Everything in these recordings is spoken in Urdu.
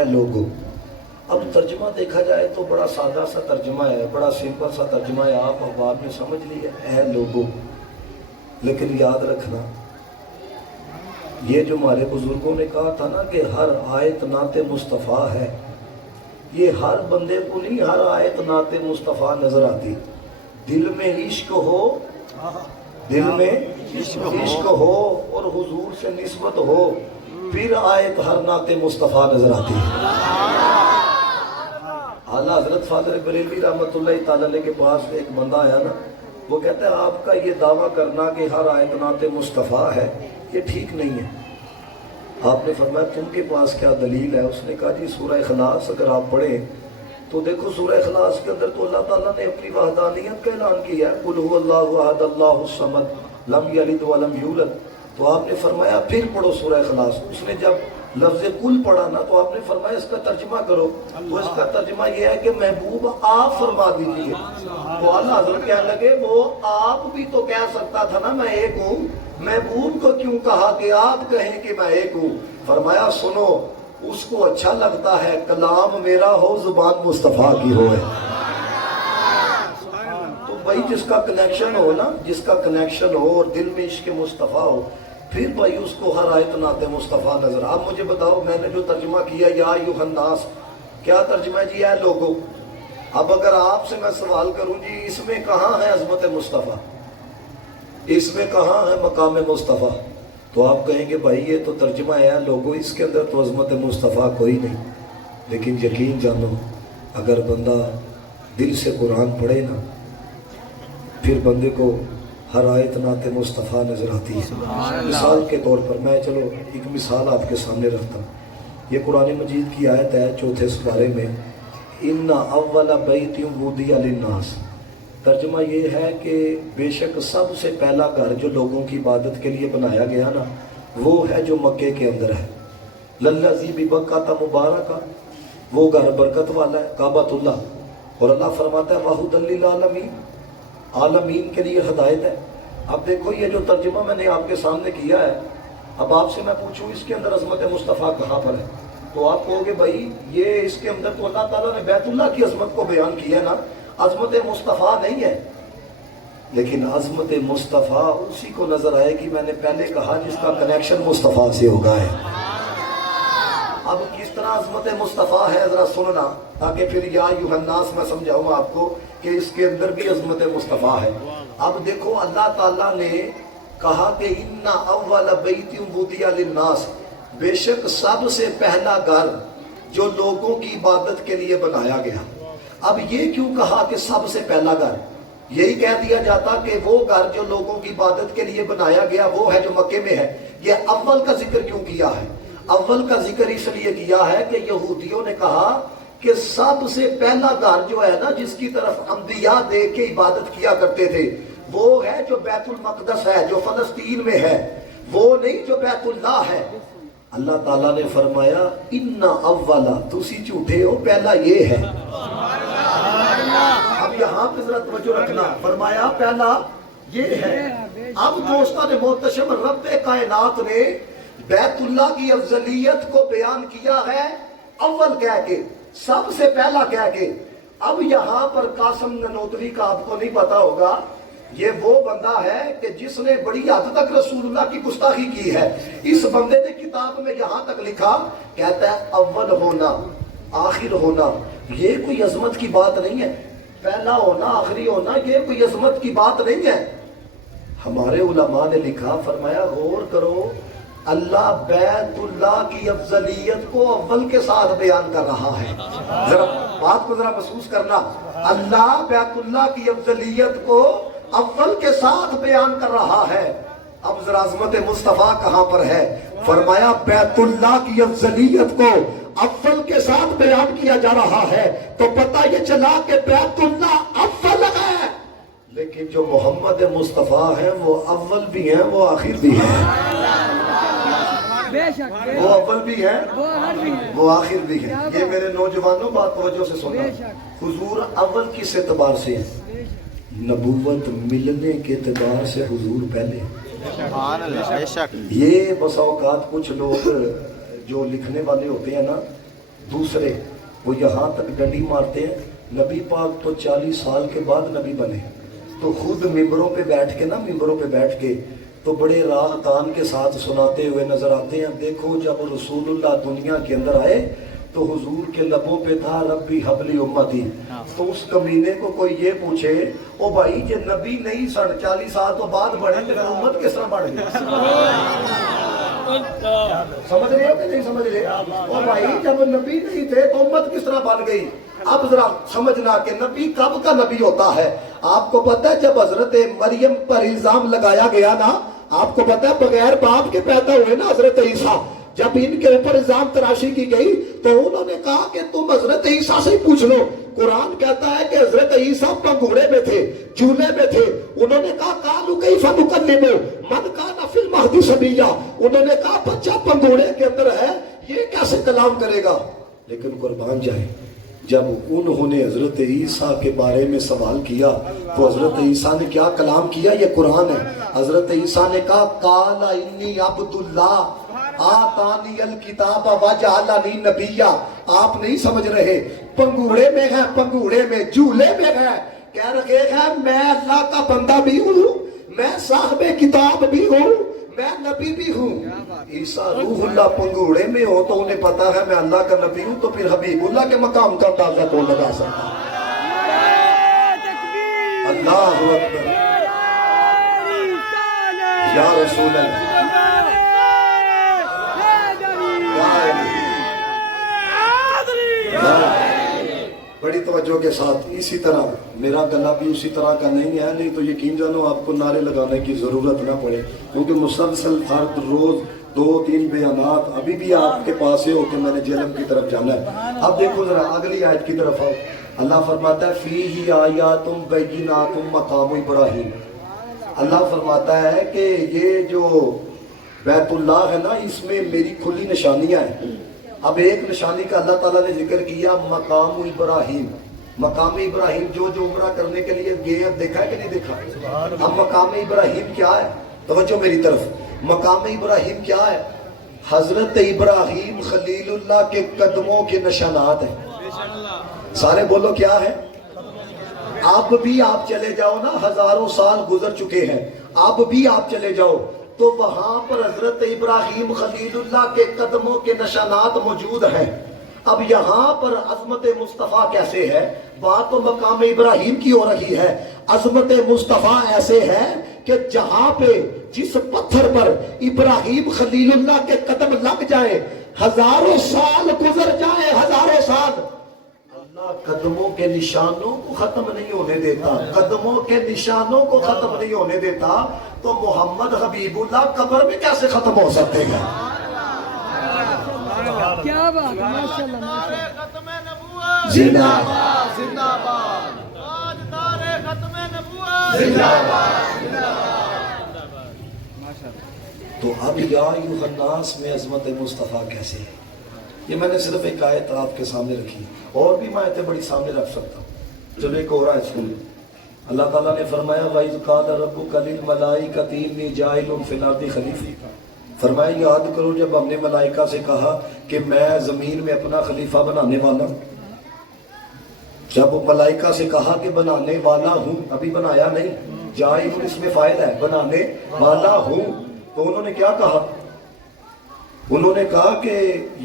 اے لوگو. اب ترجمہ دیکھا جائے تو بڑا سادہ سا ترجمہ ہے, بڑا سمپل سا ترجمہ ہے, آپ احباب نے سمجھ لیے اے لوگو. لیکن یاد رکھنا یہ جو ہمارے بزرگوں نے کہا تھا نا کہ ہر آیت نعت مصطفیٰ ہے, یہ ہر بندے کو نہیں ہر آیت نعت مصطفیٰ نظر آتی. دل میں عشق ہو, دل میں عشق ہو اور حضور سے نسبت ہو, پھر آیت ہر نعت مصطفیٰ نظر آتی ہے. اعلیٰ حضرت فاضل بریلوی رحمۃ اللہ تعالی علیہ کے پاس ایک بندہ آیا نا, وہ کہتا ہے آپ کا یہ دعویٰ کرنا کہ ہر آیت نعت مصطفیٰ ہے یہ ٹھیک نہیں ہے. آپ نے فرمایا تم کے پاس کیا دلیل ہے؟ اس نے کہا جی سورہ اخلاص اگر آپ پڑھیں تو دیکھو سورہ اخلاص کے اندر تو اللہ تعالیٰ نے اپنی وحدانیت کا اعلان کیا ہے, قل هو اللہ احد اللہ الصمد لم یلد ولم یولد. تو آپ نے فرمایا پھر پڑھو سورہ اخلاص. اس نے جب لفظ کل پڑھا نا تو آپ نے فرمایا اس کا ترجمہ کرو. تو اس کا ترجمہ یہ ہے کہ محبوب آپ فرما دیجئے. تو اعلیٰ حضرت کہنے لگے وہ آپ بھی تو کہہ سکتا تھا نا میں ایک ہوں, محبوب کو کیوں کہا کہ آپ کہیں کہ میں ایک ہوں؟ فرمایا سنو, اس کو اچھا لگتا ہے کلام میرا ہو زبان مصطفیٰ کی ہو. تو بھائی جس کا کنیکشن ہو نا, جس کا کنیکشن ہو اور دل میں عشق مصطفیٰ ہو, پھر بھائی اس کو ہر آیت نعت مصطفیٰ نظر. اب مجھے بتاؤ میں نے جو ترجمہ کیا یا ایھا الناس, کیا ترجمہ ہے جی؟ اے لوگو. اب اگر آپ سے میں سوال کروں جی اس میں کہاں ہے عظمت مصطفیٰ, اس میں کہاں ہے مقام مصطفیٰ, تو آپ کہیں گے بھائی یہ تو ترجمہ ہے لوگو, اس کے اندر تو عظمت مصطفیٰ کوئی نہیں. لیکن یقین جانو اگر بندہ دل سے قرآن پڑھے نا پھر بندے کو ہر آیت نعت مصطفیٰ نظر آتی ہے. مثال کے طور پر میں چلو ایک مثال آپ کے سامنے رکھتا ہوں. یہ قرآن مجید کی آیت ہے 4 سپارے میں, ان اول بیت وضع للناس. ترجمہ یہ ہے کہ بے شک سب سے پہلا گھر جو لوگوں کی عبادت کے لیے بنایا گیا نا وہ ہے جو مکے کے اندر ہے. للذی ببکۃ مبارکہ, وہ گھر برکت والا ہے کعبۃ اللہ. اور اللہ فرماتا ہے وہدی للعالمین, عالمین کے لیے ہدایت ہے. اب دیکھو یہ جو ترجمہ میں نے آپ کے سامنے کیا ہے, اب آپ سے میں پوچھوں اس کے اندر عظمت مصطفیٰ کہاں پر ہے, تو آپ کہو گے بھائی یہ اس کے اندر تو اللہ تعالیٰ نے بیت اللہ کی عظمت کو بیان کیا ہے نا, عظمت مصطفیٰ نہیں ہے. لیکن عظمت مصطفیٰ اسی کو نظر آئے گی میں نے پہلے کہا جس کا کنیکشن مصطفیٰ سے ہوگا ہے. اب کس طرح عظمت مصطفیٰ ہے ذرا سننا, تاکہ پھر یا ایھا الناس میں سمجھاؤں آپ کو کہ اس کے اندر بھی عظمت مصطفیٰ ہے. اب دیکھو اللہ تعالیٰ نے کہا کہ ان اول بیت وضع للناس, بے شک سب سے پہلا گھر جو لوگوں کی عبادت کے لیے بنایا گیا. اب یہ کیوں کہا کہ سب سے پہلا گھر؟ یہی کہہ دیا جاتا کہ وہ گھر جو لوگوں کی عبادت کے لیے بنایا گیا وہ ہے جو مکے میں ہے. یہ اول کا ذکر کیوں کیا ہے؟ اول کا ذکر اس لیے کیا ہے کہ یہودیوں نے کہا کہ سب سے پہلا گھر جو ہے نا جس کی طرف انبیاء دیکھ کے عبادت کیا کرتے تھے وہ ہے جو بیت المقدس ہے, جو فلسطین میں ہے, وہ نہیں جو بیت اللہ ہے. اللہ تعالیٰ نے فرمایا ان اولا, تسی جھوٹے ہو, پہلا یہ ہے. اب یہاں پہ ذرا توجہ رکھنا, فرمایا پہلا یہ ہے. اب دوستان محتشم رب کائنات نے بیت اللہ کی افضلیت کو بیان کیا ہے اول کہہ کے, سب سے پہلا کہہ کے. اب یہاں پر قاسم ننوتوی کا آپ کو نہیں پتا ہوگا, یہ وہ بندہ ہے کہ جس نے بڑی حد تک رسول اللہ کی گستاخی کی ہے. اس بندے نے کتاب میں یہاں تک لکھا, کہتا ہے اول ہونا آخر ہونا یہ کوئی عظمت کی بات نہیں ہے. پہلا ہونا آخری ہونا یہ کوئی عظمت کی بات نہیں ہے. ہمارے علماء نے لکھا, فرمایا غور کرو, اللہ بیت اللہ کی افضلیت کو اول کے ساتھ بیان کر رہا ہے. ذرا بات کو ذرا محسوس کرنا, اللہ بیت اللہ کی افضلیت کو اول کے ساتھ بیان کر رہا ہے. اب ذرا عظمت مصطفیٰ کہاں پر ہے؟ فرمایا بیت اللہ کی افضلیت کو اول کے ساتھ بیان کیا جا رہا ہے تو پتہ یہ چلا کہ بیت اللہ اول ہے. لیکن جو محمد مصطفیٰ ہیں وہ اول بھی ہیں وہ آخر بھی ہیں, وہ اول بھی ہیں وہ آخر بھی ہیں. یہ میرے نوجوانوں بات توجہ سے سننا, حضور اول کس اعتبار سے ہیں؟ نبوت ملنے کے اعتبار سے حضور پہلے. یہ بس اوقات کچھ لوگ جو لکھنے والے ہوتے ہیں نا دوسرے وہ یہاں تک ڈنڈی مارتے ہیں، نبی پاک تو 40 سال کے بعد نبی بنے، تو خود ممبروں پہ بیٹھ کے تو بڑے راگ تان کے ساتھ سناتے ہوئے نظر آتے ہیں. دیکھو جب رسول اللہ دنیا کے اندر آئے تو حضور کے لبوں پہ تھا ربی حبلی امتی. تو اس کمینے کو کوئی یہ پوچھے او بھائی یہ نبی نہیں سن 40 سال تو بعد بڑھے تو امت کس طرح بڑھ گئی؟ سمجھ رہے ہو کہ نہیں سمجھ رہے؟ او بھائی جب نبی نہیں تھے تو امت کس طرح بن گئی؟ اب ذرا سمجھنا کہ نبی کب کا نبی ہوتا ہے. آپ کو پتہ ہے جب حضرت مریم پر الزام لگایا گیا نا، آپ کو پتہ ہے بغیر باپ کے پیدا ہوئے نا حضرت عیسیٰ، جب ان کے اوپر الزام تراشی کی گئی تو انہوں نے کہا کہ تم حضرت عیسیٰ سے پوچھ لو. قرآن کہتا ہے کہ حضرت عیسیٰ پنگھوڑے میں تھے، چولہے میں تھے. انہوں نے کہا قالوا کیف نکلم من کان فی المہد صبیا، انہوں نے کہا بچہ پنگھوڑے کے اندر ہے، یہ کیسے کلام کرے گا؟ لیکن قربان جائے جب انہوں نے حضرت عیسیٰ کے بارے میں سوال کیا تو حضرت عیسیٰ نے کیا کلام کیا؟ یہ قرآن ہے. حضرت عیسیٰ نے کہا قال انی عبد اللہ آتانی الکتاب وجعلنی نبیا. آپ نہیں سمجھ رہے، پنگوڑے میں ہے، پنگوڑے میں جھولے میں ہے، کہہ رہے ہیں میں اللہ کا بندہ بھی ہوں، میں صاحب کتاب بھی ہوں، میں نبی بھی ہوں. عیسیٰ روح اللہ پنگوڑے میں ہو تو انہیں پتا ہے میں اللہ کا نبی ہوں، تو پھر حبیب اللہ کے مقام کا اندازہ کون لگا سکتا؟ اللہ اکبر یا رسول اللہ بڑی توجہ کے ساتھ. اسی طرح میرا گلا بھی اسی طرح کا نہیں ہے، نہیں تو یقین جانو آپ کو نعرے لگانے کی ضرورت نہ پڑے، کیونکہ مسلسل ہر روز 2-3 بیانات ابھی بھی آپ کے پاس ہو کہ میں نے جہنم کی طرف جانا ہے. اب دیکھو ذرا اگلی آیت کی طرف آؤ. اللہ فرماتا ہے فیہ آیات بینات مقام ابراہیم. اللہ فرماتا ہے کہ یہ جو بیت اللہ ہے نا، اس میں میری کھلی نشانیاں ہیں. اب ایک نشانی کا اللہ تعالیٰ نے ذکر کیا، مقام ابراہیم. مقام ابراہیم جو عمرہ کرنے کے لیے گئے دیکھا ہے کہ نہیں دیکھا؟ اب مقام ابراہیم کیا ہے؟ توجہ میری طرف. مقام ابراہیم کیا ہے؟ حضرت ابراہیم خلیل اللہ کے قدموں کے نشانات ہیں. سارے بولو کیا ہے؟ اب بھی آپ چلے جاؤ نا، ہزاروں سال گزر چکے ہیں، اب بھی آپ چلے جاؤ تو وہاں پر حضرت ابراہیم خلیل اللہ کے قدموں کے نشانات موجود ہیں. اب یہاں پر عظمت مصطفیٰ کیسے ہے؟ بات تو مقام ابراہیم کی ہو رہی ہے. عظمت مصطفیٰ ایسے ہے کہ جہاں پہ جس پتھر پر ابراہیم خلیل اللہ کے قدم لگ جائے، ہزاروں سال گزر جائے، ہزاروں سال، اللہ قدموں کے نشانوں کو ختم نہیں ہونے دیتا. قدموں کے نشانوں کو ختم نہیں ہونے دیتا تو محمد حبیب اللہ قبر میں کیسے ختم ہو سکتے ہیں؟ کیا بات ہے، ماشاءاللہ ماشاءاللہ. ختم نبوت زندہ زندہ باد، تاجدار ختم نبوت زندہ باد. تو اب یا ایھا الناس میں عظمت مصطفیٰ کیسے ہے؟ یہ میں نے صرف ایک آیت آپ کے سامنے رکھی، اور بھی میں آیتیں بڑی سامنے رکھ سکتا ہوں. چلو ایک اور آیت سن. اللہ تعالیٰ نے فرمایا وَإِذْ قَالَ رَبُّكَ لِلْمَلَائِكَةِ إِنِّي جَاعِلٌ فِي الْأَرْضِ خَلِيفَةً. فرمایا یاد کرو جب ہم نے ملائکہ سے کہا کہ میں زمین میں اپنا خلیفہ بنانے والا ہوں. جب ملائکہ سے کہا کہ بنانے والا ہوں، ابھی بنایا نہیں، جاعل اس میں فاعل ہے، بنانے والا ہوں، تو انہوں نے کیا کہا؟ انہوں نے کہا کہ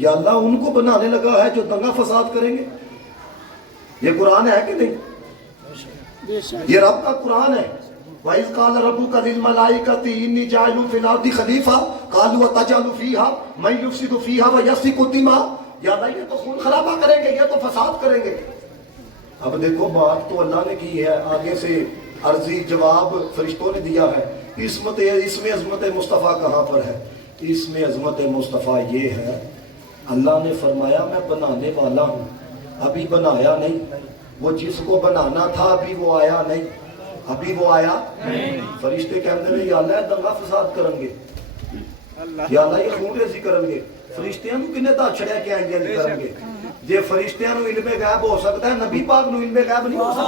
یا اللہ ان کو بنانے لگا ہے جو دنگا فساد کریں گے. یہ قرآن ہے کہ نہیں؟ یہ رب کا قرآن ہے. وَإِذْ قَالَ رَبُّكَ لِلْمَلَائِكَةِ إِنِّي جَاعِلٌ فِي الْأَرْضِ خَلِيفَةً قَالُوا أَتَجْعَلُ فِيهَا مَن يُفْسِدُ فِيهَا وَيَسْفِكُ الدِّمَاءَ. یا اللہ یہ تو خون خرابہ کریں گے، یہ تو فساد کریں گے. اب دیکھو بات تو اللہ نے کی ہے، آگے سے عرضی جواب فرشتوں نے دیا ہے. اس میں عظمت مصطفیٰ کہاں پر ہے؟ اس میں عظمت مصطفیٰ یہ ہے، اللہ نے فرمایا میں بنانے والا ہوں، ابھی بنایا نہیں. وہ جس کو بنانا تھا ابھی وہ آیا نہیں، ابھی وہ آیا نہیں. فرشتے کہتے ہیں یا اللہ دنگا فساد کریں گے، یا اللہ یہ خون ریزی کریں گے. فرشتیاں نو کنے دا چھڑیا کے آئیں گے کریں گے. جے فرشتیاں نو علم غیب ہو سکتا ہے، نبی پاک نو علم غیب نہیں ہو سکتا.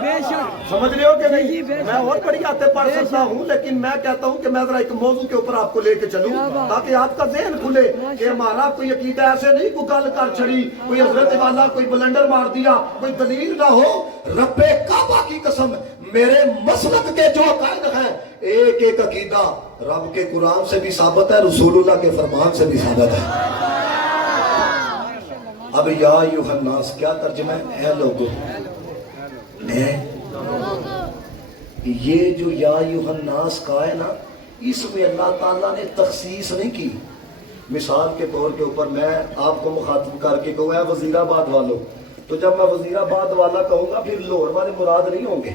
بے شک سمجھ رہے ہو کہ جی، نہیں؟ بے شک۔ میں اور بڑی آتے پڑھ سکتا ہوں، لیکن میں کہتا ہوں کہ میں ذرا ایک موضوع کے اوپر آپ کو لے کے چلوں کیا بات۔ تاکہ آپ کا ذہن کھلے کہ ہمارا کوئی عقیدہ ایسے نہیں کوئی گل کر چھڑی، کوئی حضرت والا کوئی بلنڈر مار دیا، کوئی دلیل نہ ہو۔ رب کعبہ کی قسم، میرے مسلک کے جو عقائد ہیں ایک ایک عقیدہ رب کے قرآن سے بھی ثابت ہے، رسول اللہ کے فرمان سے بھی ثابت ہے۔ اب یا ایھا الناس کیا ترجمہ ہے؟ اے لوگو، اے یہ جو یا ایھا الناس کا ہے نا، اس میں اللہ تعالیٰ نے تخصیص نہیں کی۔ مثال کے طور کے اوپر میں آپ کو مخاطب کر کے کہوں اے وزیر آباد والوں، تو جب میں وزیر آباد والا کہوں گا پھر لاہور والے مراد نہیں ہوں گے۔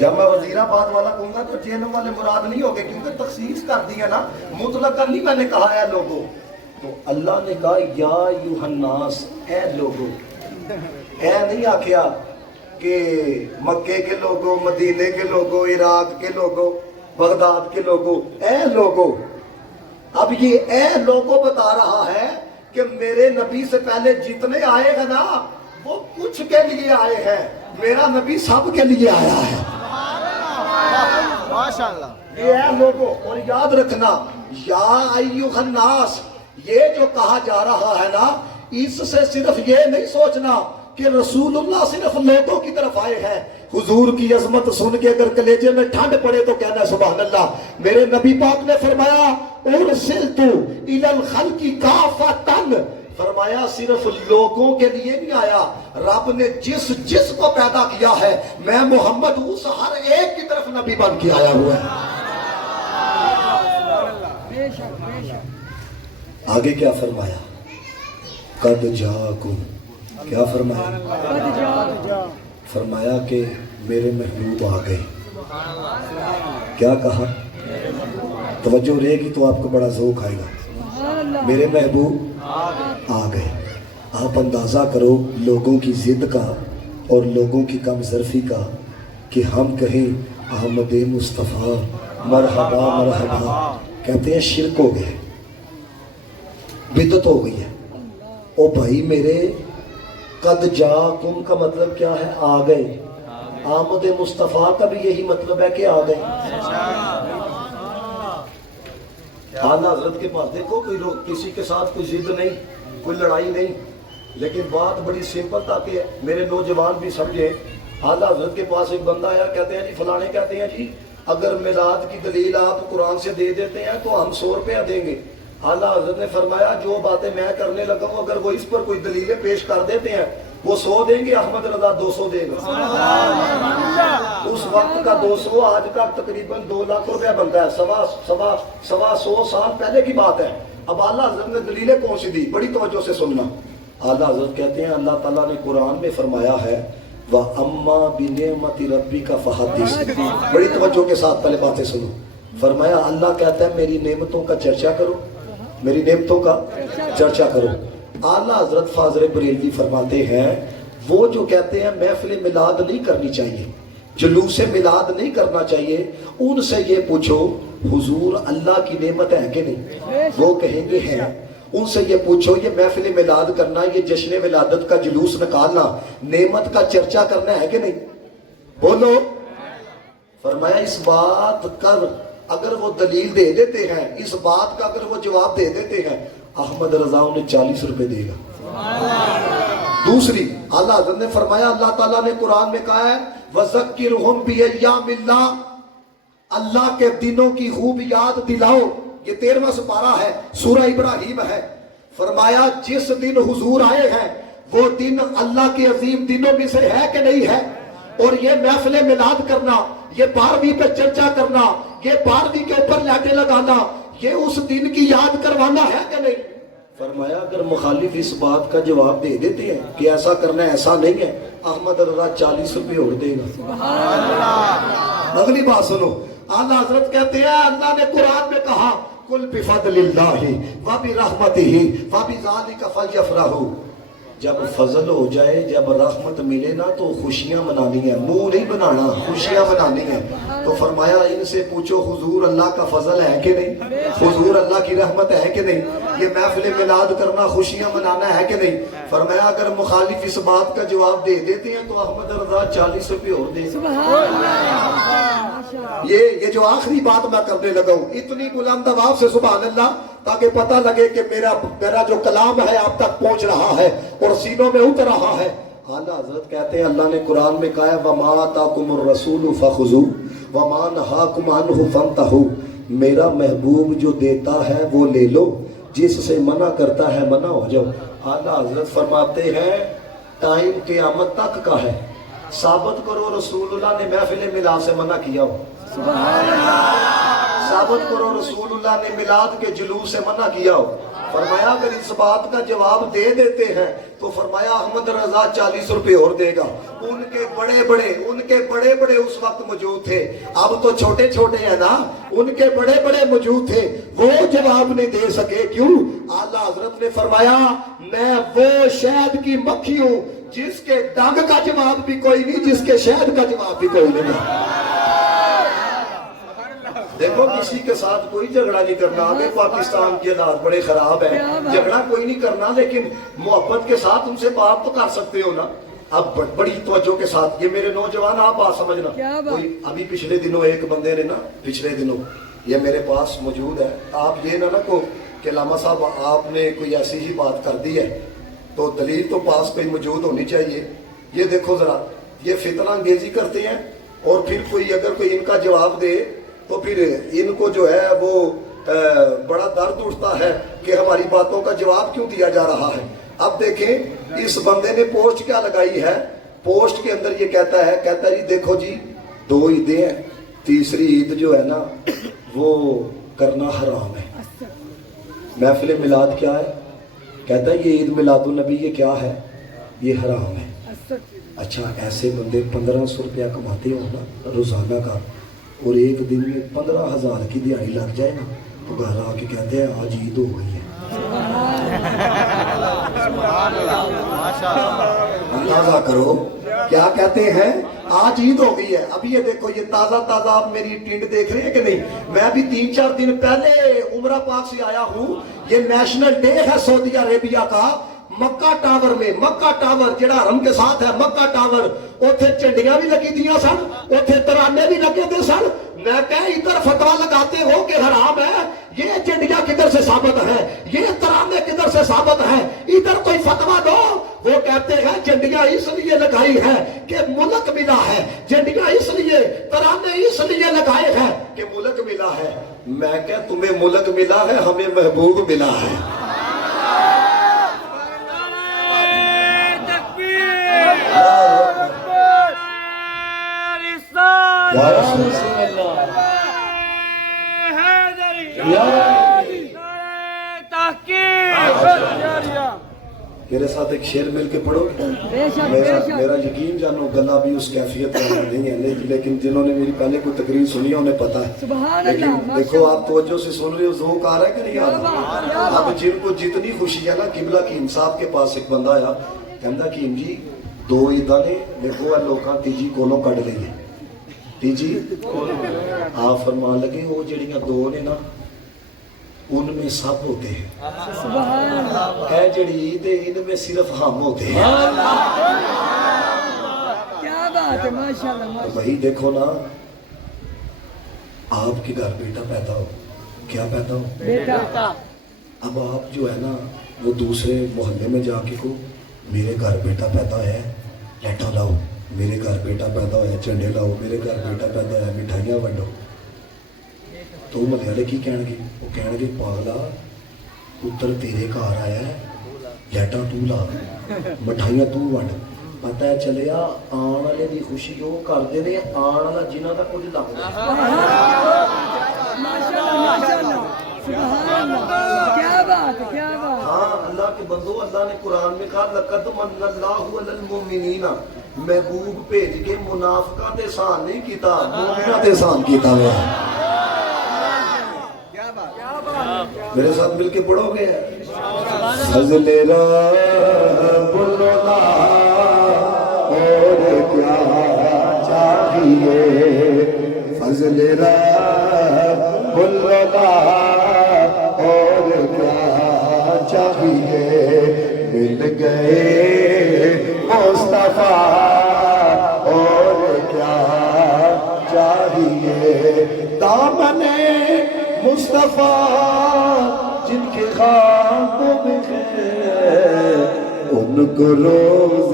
جب میں وزیر آباد والا کہوں گا تو جہنم والے مراد نہیں ہوں گے، کیونکہ تخصیص کر دیا نا، مطلقاً نہیں میں نے کہا ہے لوگوں۔ تو اللہ نے کہا یا ایھا الناس، اے لوگوں، اے نہیں آکھیا کہ مکے کے لوگوں، مدینے کے لوگوں، عراق کے لوگوں، بغداد کے لوگوں، اے لوگوں۔ اب یہ اے لوگوں بتا رہا ہے کہ میرے نبی سے پہلے جتنے آئے ہیں نا وہ کچھ کے لیے آئے ہیں، میرا نبی سب کے لیے آیا ہے۔ ماشاءاللہ۔ یہ اے لوگوں، اور یاد رکھنا یا ایھا الناس یہ جو کہا جا رہا ہے نا، اس سے صرف یہ نہیں سوچنا کہ رسول اللہ صرف لوگوں کی طرف آئے ہیں۔ حضور کی عظمت سن کے اگر کلیجے میں ٹھنڈ پڑے تو کہنا سبحان اللہ۔ میرے نبی پاک نے فرمایا ارسلت الی الخلق کافۃ، فرمایا صرف لوگوں کے لیے نہیں آیا، رب نے جس کو پیدا کیا ہے میں محمد اس ہر ایک کی طرف نبی بن کے آیا ہوا ہے۔ بے شک بے شک۔ آگے کیا فرمایا؟ قد جاءکم، کیا فرمایا؟ قد جاء، فرمایا کہ میرے محبوب آ گئے۔ کیا کہا؟ توجہ رہے گی تو آپ کو بڑا ذوق آئے گا۔ سبحان اللہ۔ میرے محبوب آ گئے۔ آپ اندازہ کرو لوگوں کی ضد کا اور لوگوں کی کم ظرفی کا کہ ہم کہیں احمد مصطفیٰ مرحبا مرحبا، کہتے ہیں شرک ہو گئے، بدعت ہو گئی ہے۔ او بھائی میرے، قد جاءکم کا مطلب کیا ہے؟ آ گئے۔ آمد مصطفیٰ کا بھی یہی مطلب ہے کہ آ گئے۔ اعلیٰ حضرت کے پاس دیکھو کوئی کسی کے ساتھ کوئی ضد نہیں، کوئی لڑائی نہیں، لیکن بات بڑی سمپل تاکہ میرے نوجوان بھی سمجھیں۔ اعلیٰ حضرت کے پاس ایک بندہ آیا، کہتے ہیں جی فلانے کہتے ہیں جی اگر میلاد کی دلیل آپ قرآن سے دے دیتے ہیں تو ہم 100 روپیہ دیں گے۔ اعلیٰ حضرت نے فرمایا جو باتیں میں کرنے لگا ہوں اگر وہ اس پر کوئی دلیلیں پیش کر دیتے ہیں وہ 100 دیں گے، احمد رضا 200 دے گا۔ اس وقت کا 200 آج کا تقریباً 2 لاکھ روپیہ بنتا ہے، سوا 100 سال پہلے کی بات ہے۔ اب اعلیٰ حضرت نے دلیلیں کون سی دی؟ بڑی توجہ سے سننا۔ اعلیٰ حضرت کہتے ہیں اللہ تعالیٰ نے قرآن میں فرمایا ہے وَأَمَّا بِنِعْمَةِ رَبِّكَ فَحَدِّثْ، بڑی توجہ کے ساتھ پہلے باتیں سنو۔ فرمایا اللہ کہتا ہے میری نعمتوں کا چرچا کرو، میری نعمتوں کا چرچا کرو۔ اعلیٰ حضرت فاضل بریلوی فرماتے ہیں وہ جو کہتے ہیں محفل میلاد نہیں کرنی چاہیے، جلوس میلاد نہیں کرنا چاہیے، ان سے یہ پوچھو حضور اللہ کی نعمت ہے کہ نہیں؟ وہ کہیں گے ہیں۔ ان سے یہ پوچھو یہ محفل میلاد کرنا، یہ جشن ولادت کا جلوس نکالنا، نعمت کا چرچا کرنا ہے کہ نہیں؟ بولو۔ فرمایا اس بات کا اگر وہ دلیل دے دیتے ہیں، اس بات کا اگر وہ جواب دے دیتے ہیں، احمد رضا انہیں 40 روپے دے گا۔ دوسری، اعلیٰ حضرت نے فرمایا اللہ تعالیٰ نے قرآن میں کہا ہے وَذَكِّرْهُمْ بِأَيَّامِ اللَّهِ، اللہ کے دنوں کی خوب یاد دلاؤ۔ یہ 13واں سپارہ ہے، سورہ ابراہیم ہے۔ فرمایا جس دن حضور آئے ہیں وہ دن اللہ کے عظیم دنوں میں سے ہے کہ نہیں ہے؟ اور یہ محفل میلاد کرنا، یہ 12ویں پہ چرچا کرنا، یہ 12ویں کے اوپر لیٹے لگانا، یہ اس دن کی یاد کروانا ہے کہ نہیں؟ فرمایا اگر مخالف اس بات کا جواب دے دیتے ہیں کہ ایسا کرنا ایسا نہیں ہے، احمد رضا 40 روپے اور دے گا۔ اگلی بات سنو، اعلیٰ حضرت کہتے ہیں اللہ نے قرآن میں کہا قل بفضل اللہ وبرحمتہ فبذلک فلیفرحوا، جب فضل ہو جائے, جب رحمت ملے نا تو خوشیاں منانی ہیں, منہ نہیں بنانا, خوشیاں منانی ہیں. تو فرمایا ان سے پوچھو حضور اللہ کا فضل ہے کہ نہیں, حضور اللہ کی رحمت ہے کہ نہیں, یہ محفل میلاد کرنا خوشیاں منانا ہے کہ نہیں. فرمایا اگر مخالف اس بات کا جواب دے دیتے ہیں تو احمد رضا 40 روپے اور دے. یہ جو آخری بات میں کرنے لگا ہوں, اتنی بلند آواز سے سبحان اللہ, تاکہ پتہ لگے کہ میرا جو کلام ہے آپ تک پہنچ رہا ہے اور سینوں میں اتر رہا ہے. اعلیٰ حضرت کہتے ہیں اللہ نے قرآن میں کہا ہے وَمَا آتَاكُمُ الرَّسُولُ فَخُذُوهُ وَمَا نَهَاكُمْ عَنْهُ فَانْتَهُوا. میرا محبوب جو دیتا ہے وہ لے لو, جس سے منع کرتا ہے منع ہو جاؤ. اعلیٰ حضرت فرماتے ہیں ٹائم قیامت تک کا ہے, ثابت کرو رسول اللہ نے محفل میلاد سے منع کیا ہو, ثابت کرو رسول اللہ نے میلاد کے جلوس سے منع کیا ہو. فرمایا اگر اس بات کا جواب دے دیتے ہیں تو فرمایا احمد رضا 40 روپے اور دے گا. ان کے بڑے بڑے اس وقت موجود تھے, اب تو چھوٹے چھوٹے ہیں نا, ان کے بڑے بڑے موجود تھے, وہ جواب نہیں دے سکے. کیوں؟ اعلیٰ حضرت نے فرمایا میں وہ شہد کی مکھی ہوں جس کے ڈنگ کا جواب بھی کوئی نہیں, جس کے شہد کا جواب بھی کوئی نہیں. دیکھو کسی کے ساتھ کوئی جھگڑا نہیں کرنا, آگے پاکستان کے حالات بڑے خراب ہیں, جھگڑا کوئی نہیں کرنا, لیکن محبت کے ساتھ ان سے بات تو کر سکتے ہو نا. اب بڑی توجہ کے ساتھ, یہ میرے نوجوان آپ بات سمجھنا, کوئی ابھی پچھلے دنوں ایک بندے نے نا, پچھلے دنوں یہ میرے پاس موجود ہے, آپ یہ نہ کو کہ علامہ صاحب آپ نے کوئی ایسی ہی بات کر دی ہے تو دلیل تو پاس کوئی موجود ہونی چاہیے. یہ دیکھو ذرا, یہ فتنہ انگیزی کرتے ہیں اور پھر کوئی اگر کوئی ان کا جواب دے تو پھر ان کو جو ہے وہ بڑا درد اٹھتا ہے کہ ہماری باتوں کا جواب کیوں دیا جا رہا ہے. اب دیکھیں اس بندے نے پوسٹ کیا لگائی ہے, پوسٹ کے اندر یہ کہتا ہے جی دیکھو جی 2 عیدیں ہیں, تیسری عید جو ہے نا وہ کرنا حرام ہے. محفل میلاد کیا ہے, کہتا ہے یہ عید میلاد النبی یہ کیا ہے, یہ حرام ہے. اچھا ایسے بندے 1500 روپیہ کماتے ہو نا روزانہ کا, اور ایک دن میں 15,000 کی دیہاڑی لگ جائے نا تو گھر آ کے کہتے ہیں آج عید ہو گئی ہے. اندازہ کرو کیا کہتے ہیں, آج عید ہو گئی ہے. ابھی یہ دیکھو یہ تازہ آپ میری ٹینٹ دیکھ رہے ہیں کہ نہیں, میں ابھی 3-4 دن پہلے عمرہ پاک سے آیا ہوں. یہ نیشنل ڈے ہے سعودی عربیہ کا, مکہ ٹاور میں, مکہ ٹاور جڑا حرم کے ساتھ ہے, مکہ ٹاور, اوتھے چنڈیاں بھی لگی دیاں سن, اوتھے ترانے بھی لگے دے سن. میں کہا ادھر فتویٰ لگاتے ہو کہ حرام ہے, یہ چنڈیاں کدھر سے ثابت ہے, یہ ترانے کدھر سے ثابت ہے, ادھر کوئی فتویٰ دو. وہ کہتے ہیں چنڈیاں اس لیے لگائی ہے کہ ملک ملا ہے, چنڈیاں اس لیے, ترانے اس لیے لگائے ہیں کہ ملک ملا ہے. میں کہا تمہیں ملک ملا ہے, ہمیں محبوب ملا ہے. یا رسول اللہ, میرے ساتھ ایک شعر مل کے پڑھو. میرا یقین جانو گلا بھی اس کیفیت میں نہیں ہے, لیکن جنہوں نے میری پہلے کوئی تقریر سنی ہے انہیں پتا ہے. لیکن دیکھو آپ توجہ سے سن رہے ہو, ذوق آ رہا ہے کہ نہیں آ رہا. اب جن کو جتنی خوشی ہے نا, قبلہ کی انصاف کے پاس ایک بندہ آیا, کہندا کہ جی 2 عیداں نے دیکھو لوکاں تیجی کولوں کڈ لئی, تیجی آپ فرمان لگے وہ جڑیاں 2 نے نا ان میں سب ہوتے ہیں, اے جڑی عید ان میں صرف ہم ہوتے ہیں. کیا بات ہے, ماشاءاللہ. وہی دیکھو نا, آپ کے گھر بیٹا پیدا ہو, کیا پیدا ہو بیٹا, اب آپ جو ہے نا وہ دوسرے محلے میں جا کے کو میرے گھر بیٹا پیدا ہے, لیٹا لاؤ, میرے گھر بیٹا پیدا ہوا, چنڈے لاؤ, میرے گھر بیٹا پیدا ہوا, مٹھائیاں ونڈو. تو محلے والے کی کہن گے, وہ کہن گے پاگلا پتر تیرے گھر آیا ہے, لیٹا تو لا, مٹھائیاں تو ونڈ. پتہ ہے چلیا آن والے دی خوشی وہ کرتے نے, آن والا جنہ کا کچھ لگتا کیا بات ہے, کیا بات. ہاں اللہ کے بندو, اللہ نے قرآن میں کہا لقد من اللہ علی المؤمنین, محبوب بھیج کے منافقہ تے احسان نہیں کیتا, مومنہ تے احسان کیتا ہوا. میرے ساتھ مل کے پڑھو گے فضل رب اللہ اور کیا چاہیے فضل رب اللہ اور کیا چاہیے مل گئے مصطفیٰ اور کیا چاہیے دامن مصطفیٰ جن کے خوابوں میں ہے ان کو روز